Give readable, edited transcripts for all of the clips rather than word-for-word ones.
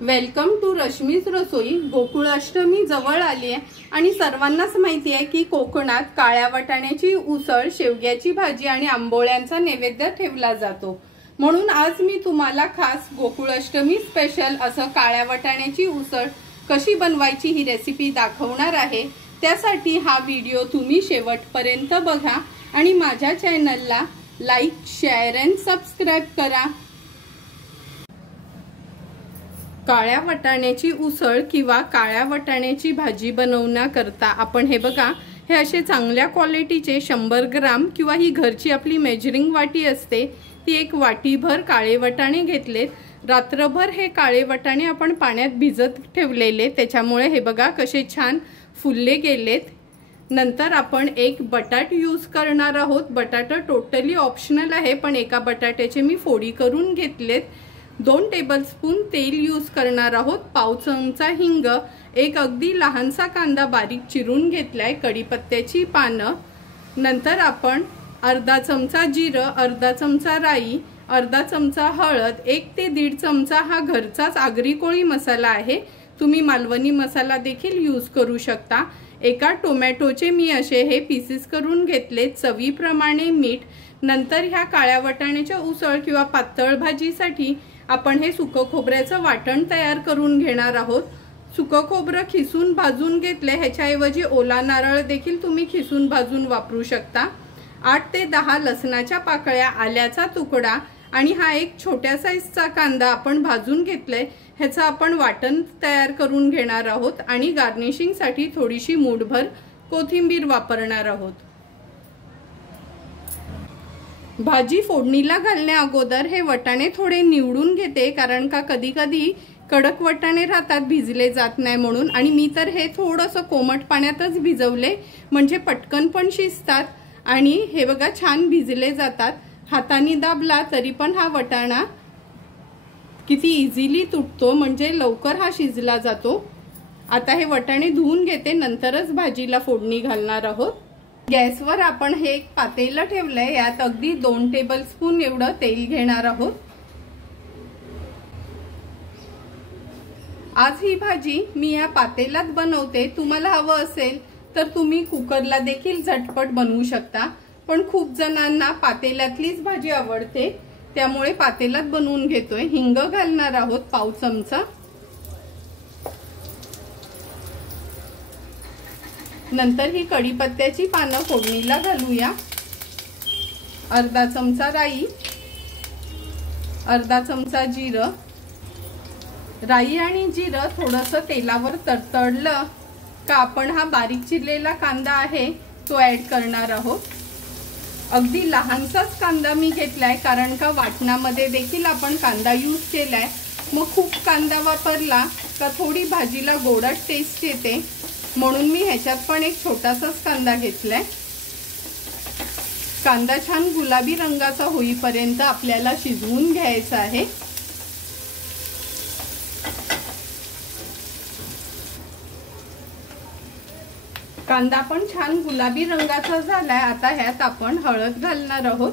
Welcome to Rashmi's रसोई। गोकुळाष्टमी जवळ आली आहे आणि सर्वांनाच माहिती आहे की कोकणात काळ्या वाटाण्याची उसळ, शेवग्याची भाजी आणि आंबोळ्यांचा नैवेद्य ठेवला जातो। म्हणून आज मी तुम्हाला खास गोकुळाष्टमी स्पेशल असं काळ्या वाटाण्याची उसळ कशी बनवायची ही रेसिपी दाखवणार आहे। त्यासाठी हा व्हिडिओ तुम्ही शेवटपर्यंत बघा आणि माझ्या चॅनलला लाईक, शेअर आणि सबस्क्राइब करा। काळ्या वाटाण्याची उसळ किंवा काळ्या वाटाण्याची भाजी बनवण्याकरता आपण हे बघा, हे असे चांगल्या क्वालिटीचे 100 ग्राम किंवा ही घरची आपली मेजरिंग वाटी असते ती एक वाटीभर काळे वाटाणे घेतलेत। रात्रभर हे काळे वाटाणे आपण पाण्यात भिजत ठेवलेले, त्याच्यामुळे हे बघा कसे छान फुलले गेलेत। नंतर आपण एक बटाटा यूज करणार आहोत। बटाटा टोटली ऑप्शनल आहे, पण एका बटाट्याचे मी फोडी करून घेतलेत। 2 टेबलस्पून तेल यूज करणार आहोत। पाव चमचा हिंग, एक अगदी लहानसा कांदा बारीक चिरून घेतलाय, कढीपत्त्याची पानं, नंतर आपण अर्धा चमचा जिरं, अर्धा चमचा राई, अर्धा चमचा हळद, 1 ते 1.5 चमचा हा घरचाच आगरी कोळी मसाला आहे। तुम्ही मालवणी मसाला देखील यूज करू शकता। एका टोमॅटोचे मी असे हे पीसेस करून घेतले, चवीप्रमाणे मीठ। नंतर ह्या काळ्या वाटाण्याच्या उसळ किंवा पातळ भाजीसाठी आपण हे सुकं खोबऱ्याचं वाटण तयार करून घेणार आहोत। सुकं खोबरं खिसून भाजून घेतले, ह्याच्याऐवजी ओला नारळ देखील तुम्ही खिसून भाजून वापरू शकता। 8 ते 10 लसणाच्या पाकळ्या, आल्याचा तुकडा आणि हा एक छोट्या साईजचा कांदा आपण भाजून घेतलाय। ह्याचं आपण वाटण तयार करून घेणार आहोत आणि गार्निशिंगसाठी थोडीशी मूठभर कोथिंबीर वापरणार आहोत। भाजी फोडणीला घालण्या अगोदर हे वाटाणे थोडे निवडून घेते, कारण का कधी कधी कडक वाटाणे राहतात, भिजले जात नाही म्हणून। आणि मी तर हे थोडंसं कोमट पाण्यातच भिजवले, म्हणजे पटकन पण शिजतात आणि हे बघा छान भिजले जातात। हाताने दाबला तरी पण हा वाटाणा किती इझिली तुटतो, म्हणजे लवकर हा शिजला जातो। आता हे वाटाणे धुवून घेते, नंतरच भाजीला फोडणी घालणार आहोत। गॅसवर आपण हे एक पातेलं ठेवलंय, यात अगदी 2 टेबलस्पून एवढं तेल घेणार आहोत। आज ही भाजी मी या पातेल्यात बनवते। तुम्हाला हवं असेल तर तुम्ही कुकरला देखील झटपट बनवू शकता, पण खूप जणांना पातेल्यातलीच भाजी आवडते, त्यामुळे पातेल्यात बनवून घेतोय। हिंग घालणार आहोत पाव चमचा, नंतर ही कढीपत्त्याची पानं फोडणीला घालूया। अर्धा चमचा राई, अर्धा चमचा जिरं। राई आणि जिरं थोडंसं तेलावर तडतडलं का आपण हा बारीक चिरलेला कांदा आहे तो ऍड करणार आहोत। अगदी लहानसाच कांदा मी घेतलाय, कारण का वाटणामध्ये देखील आपण कांदा यूज केलाय। मग खूप कांदा वापरला का थोडी भाजीला गोडट टेस्ट येते, म्हणून मी ह्याच्यात पण एक छोटासाच कांदा घेतलाय। कांदा छान गुलाबी रंगाचा होईपर्यंत आपल्याला शिजवून घ्यायचा आहे। कांदा पण छान गुलाबी रंगाचा झालाय। आता ह्यात आपण हळद घालणार आहोत।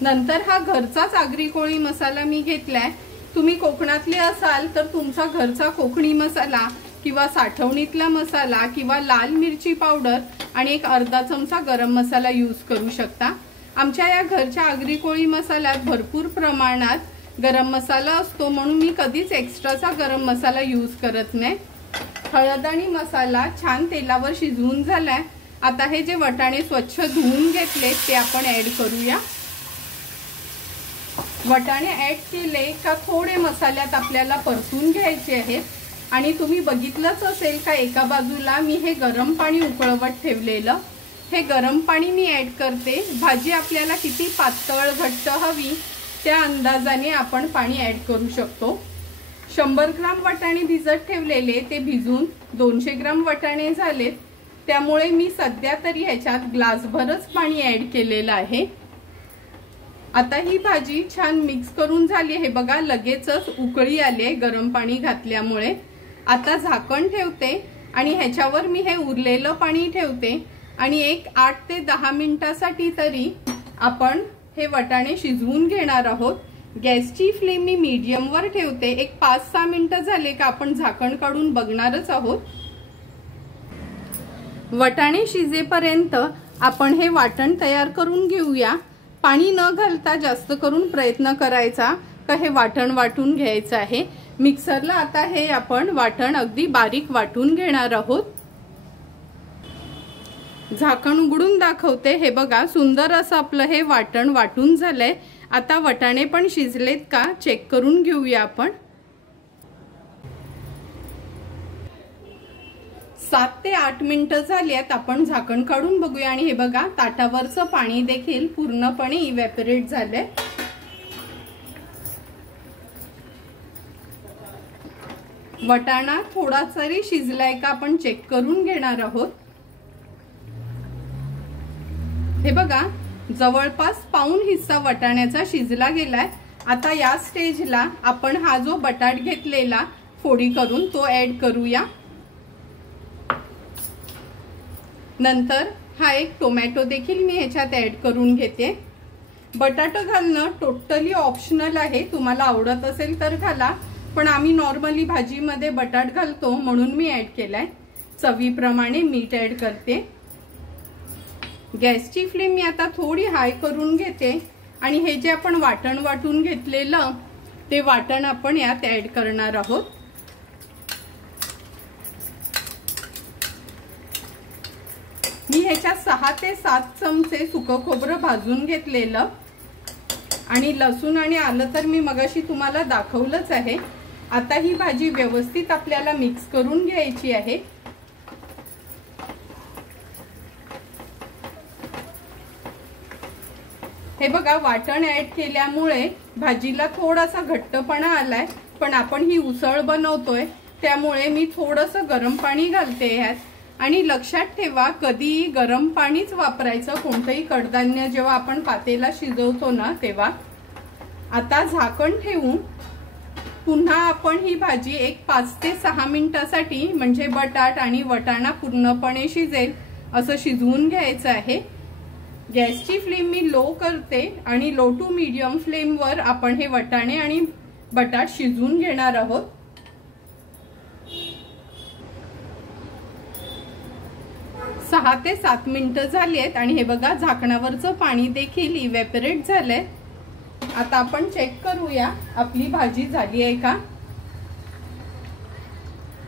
नंतर हा घरचाच आगरी कोळी मसाला मी घेतलाय। तुम्ही कोकणातले असाल तर तुमचा घरचा कोकणी मसाला किंवा साठवणीतला मसाला किंवा लाल मिरची पावडर आणि एक अर्धा चमचा गरम मसाला यूज करू शकता। आमच्या या घरच्या आगरी कोळी मसाल्यात भरपूर प्रमाणात गरम मसाला असतो, म्हणून मी कधीच एक्स्ट्राचा गरम मसाला यूज करत नाही। हळद आणि मसाला छान तेलावर शिजवून झालाय। आता हे जे वाटाणे स्वच्छ धुवून घेतले ते आपण ऍड करूया। वाटाणे ऍड केले का थोडे मसाल्यात आपल्याला परतून घ्यायचे आहेत। आणि तुम्ही बघितलंच असेल का एका बाजूला मी हे गरम पाणी उकळवत ठेवलेलं, हे गरम पाणी मी ऍड करते। भाजी आपल्याला किती पातळ घट्ट हवी त्या अंदाजाने आपण पाणी ऍड करू शकतो। 100 ग्राम वाटाणे भिजत ठेवलेले, ते भिजून 200 ग्राम वाटाणे झालेत, त्यामुळे मी सध्या तरी ह्याच्यात ग्लासभरच पाणी ऍड केलेलं आहे। आता ही भाजी छान मिक्स करून झाली, हे बघा लगेचच उकळी आली आहे गरम पाणी घातल्यामुळे। आता झाकण ठेवते आणि ह्याच्यावर मी हे उरलेलं पाणी ठेवते आणि एक 8 ते 10 मिनिटासाठी तरी आपण हे वाटाणे शिजवून घेणार आहोत। गॅसची फ्लेम मी मीडियम वर ठेवते। एक 5-6 मिनिटं झाले का आपण झाकण काढून बघणारच आहोत। वटाणे शिजेपर्यंत आपण हे वाटण तयार करून घेऊया। पाणी न घालता जास्त करून प्रयत्न करायचा का हे वाटण वाटून घ्यायचं आहे। मिक्सरला आता हे आपण वाटण अगदी बारीक वाटून घेणार आहोत। झाकण उघडून दाखवते। हे बघा सुंदर असं आपलं हे वाटण वाटून झालंय। आता वटाणे पण शिजलेत का चेक करून घेऊया आपण। 7 ते 8 मिनिटं झालीत। आपण झाकण काढून बघूया आणि हे बघा ताटावरचं पाणी देखील पूर्णपणे इव्हॅपोरेट झालंय। वटाणा थोडा तरी शिजलाय का आपण चेक करून घेणार आहोत। हे बघा जवळपास पाऊण हिस्सा वटाण्याचा शिजला गेलाय। आता या स्टेजला आपण हा जो बटाट घेतलेला फोडी करून तो ऍड करूया। नंतर हा एक टोमॅटो देखील मी ह्याच्यात ऍड करून घेते। बटाटा घालणं टोटली ऑप्शनल आहे, तुम्हाला आवडत असेल तर घाला, पण आम्ही नॉर्मली भाजीमध्ये बटाट घालतो म्हणून मी ऍड केलाय। चवीप्रमाणे मीठ ऍड करते। गॅसची फ्लेम मी आता थोडी हाय करून घेते आणि हे जे आपण वाटण वाटून घेतलेलं ते वाटण आपण यात ऍड करणार आहोत। मी ह्याच्यात 6 ते 7 चमचे सुकं खोबरं भाजून घेतलेलं आणि लसूण आणि आलं तर मी मगाशी तुम्हाला दाखवलंच आहे। आता ही भाजी व्यवस्थित आपल्याला मिक्स करून घ्यायची आहे। हे बघा वाटण ऍड केल्यामुळे भाजीला थोडासा घट्टपणा आलाय, पण आपण ही उसळ बनवतोय त्यामुळे मी थोडंसं गरम पाणी घालते ह्यात। आणि लक्षात ठेवा कधीही गरम पाणीच वापरायचं कोणतंही कडधान्य जेव्हा आपण पातेला शिजवतो ना तेव्हा। आता झाकण ठेवून पुन्हा आपण ही भाजी एक 5 ते 6 मिनिटांसाठी म्हणजे बटाट आणि वटाणा पूर्णपणे शिजेल असं शिजवून घ्यायचं आहे। गॅसची फ्लेम मी लो करते आणि लो टू मीडियम फ्लेम वर आपण हे वटाणे आणि बटाट शिजवून घेणार आहोत। सहा ते 7 मिनिटं झाली आहेत आणि हे बघा झाकणावरचं पाणी देखील इव्हॅपोरेट झालंय। आता आपण चेक करूया आपली भाजी झाली आहे का।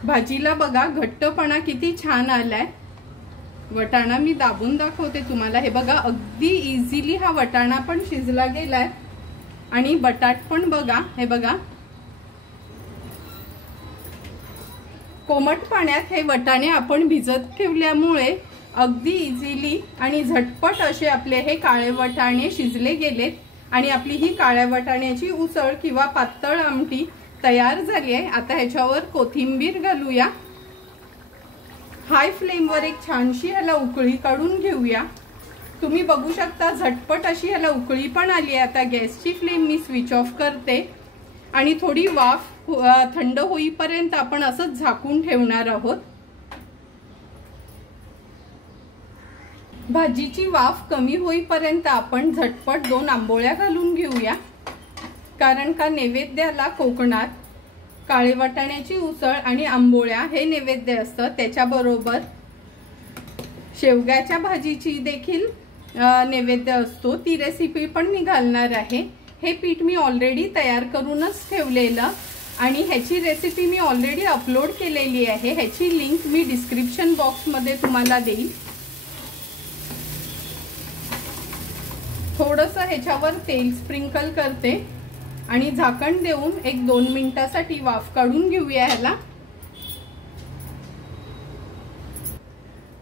भाजीला बघा घट्टपणा किती छान आलाय। वटाणा मी दाबून दाखवते तुम्हाला। हे बघा अगदी इझिली हा वटाणा पण शिजला गेलाय आणि बटाट पण बघा, हे बघा कोमट पाण्यात हे वटाणे आपण भिजत ठेवल्यामुळे अगदी इझिली आणि झटपट असे आपले हे काळे वटाणे शिजले गेलेत आणि आपली ही काळ्या वटाण्याची उसळ किंवा पातळ आमटी तयार झाली आहे। आता ह्याच्यावर कोथिंबीर घालूया। हाय फ्लेम वर एक छानशी ह्याला उकळी काढून घेऊया। तुम्ही बघू शकता झटपट अशी ह्याला उकळी पण आली आहे। आता गॅसची फ्लेम मी स्विच ऑफ करते आणि थोडी वाफ थंड होईपर्यंत आपण असंच झाकून ठेवणार आहोत। भाजीची वाफ कमी होईपर्यंत आपण झटपट 2 आंबोळ्या घालून घेऊया, कारण का नैवेद्याला कोकणात काळे वाटाण्याची उसळ आणि आंबोळ्या हे नैवेद्य असतं। त्याच्याबरोबर शेवग्याच्या भाजीची देखील नैवेद्य असतो, ती रेसिपी पण मी घालणार आहे। हे पीठ मी ऑलरेडी तयार करूनच ठेवलेलं आणि ह्याची रेसिपी मी ऑलरेडी अपलोड केलेली आहे। ह्याची लिंक मी डिस्क्रिप्शन बॉक्समध्ये तुम्हाला देईल। थोडंसं ह्याच्यावर तेल स्प्रिंकल करते आणि झाकण देऊन एक 2 मिनिटांसाठी वाफ काढून घेऊया ह्याला।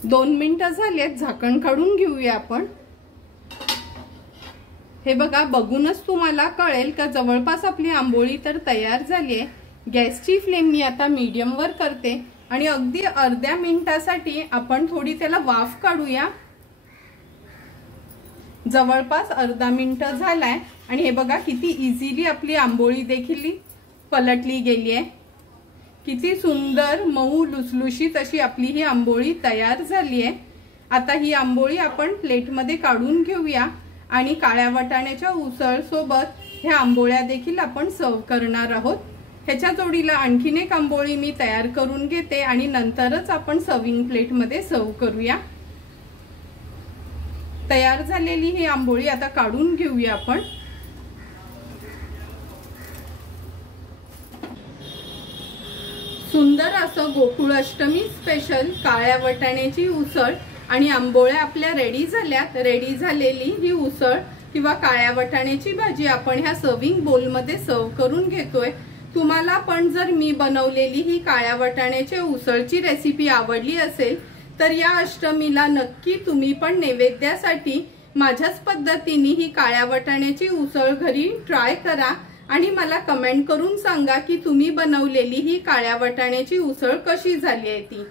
2 मिनिटं झालीत, झाकण काढून घेऊया आपण। हे बघा बघूनच तुम्हाला कळेल का जवळपास आपली आंबोळी तर तयार झाली आहे। गॅसची फ्लेम मी आता मीडियम वर करते आणि अगदी अर्ध्या मिनिटासाठी आपण थोडी त्याला वाफ काढूया। जवळपास अर्धा मिनिट झालाय आणि हे बघा किती इझिली आपली आंबोळी देखील पलटली गेली आहे। किती सुंदर मऊ लुसलुशीत अशी आपली ही आंबोळी तयार झाली आहे। आता ही आंबोळी आपण प्लेटमध्ये काढून घेऊया आणि काळ्या वाटाण्याच्या उसळ सोबत ह्या आंबोळ्या देखील आपण सर्व करणार आहोत। ह्याच्या जोडीला आणखीन एक आंबोळी मी तयार करून घेते आणि नंतरच आपण सर्विंग प्लेट मध्ये सर्व करूया। तयार झालेली ही आंबोळी आता काढून घेऊया आपण। सुंदर असं गोकुळाष्टमी स्पेशल काळ्या वाटाण्याची उसळ आणि आंबोळ्या आपल्या रेडी झाल्यात। रेडी झालेली ही उसळ किंवा काळ्या वाटाण्याची भाजी आपण ह्या सर्विंग बोल मध्ये सर्व करून घेतोय। तुम्हाला पण जर मी बनवलेली ही काळ्या वाटाण्याच्या उसळची रेसिपी आवडली असेल तर या अष्टमीला नक्की तुम्ही पण नैवेद्यासाठी माझ्याच पद्धतीने ही काळ्या वाटाण्याची उसळ घरी ट्राय करा आणि मला कमेंट करून सांगा की तुम्ही बनवलेली ही काळ्या वाटाण्याची उसळ कशी झाली आहे ती।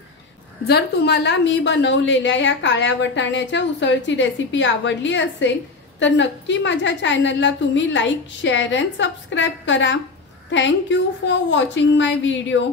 जर तुम्हाला मी बनवलेल्या या काळ्या वाटाण्याच्या उसळची रेसिपी आवडली असेल तर नक्की माझ्या चॅनलला तुम्ही लाईक, शेअर अँड सबस्क्राइब करा। Thank you for watching my video.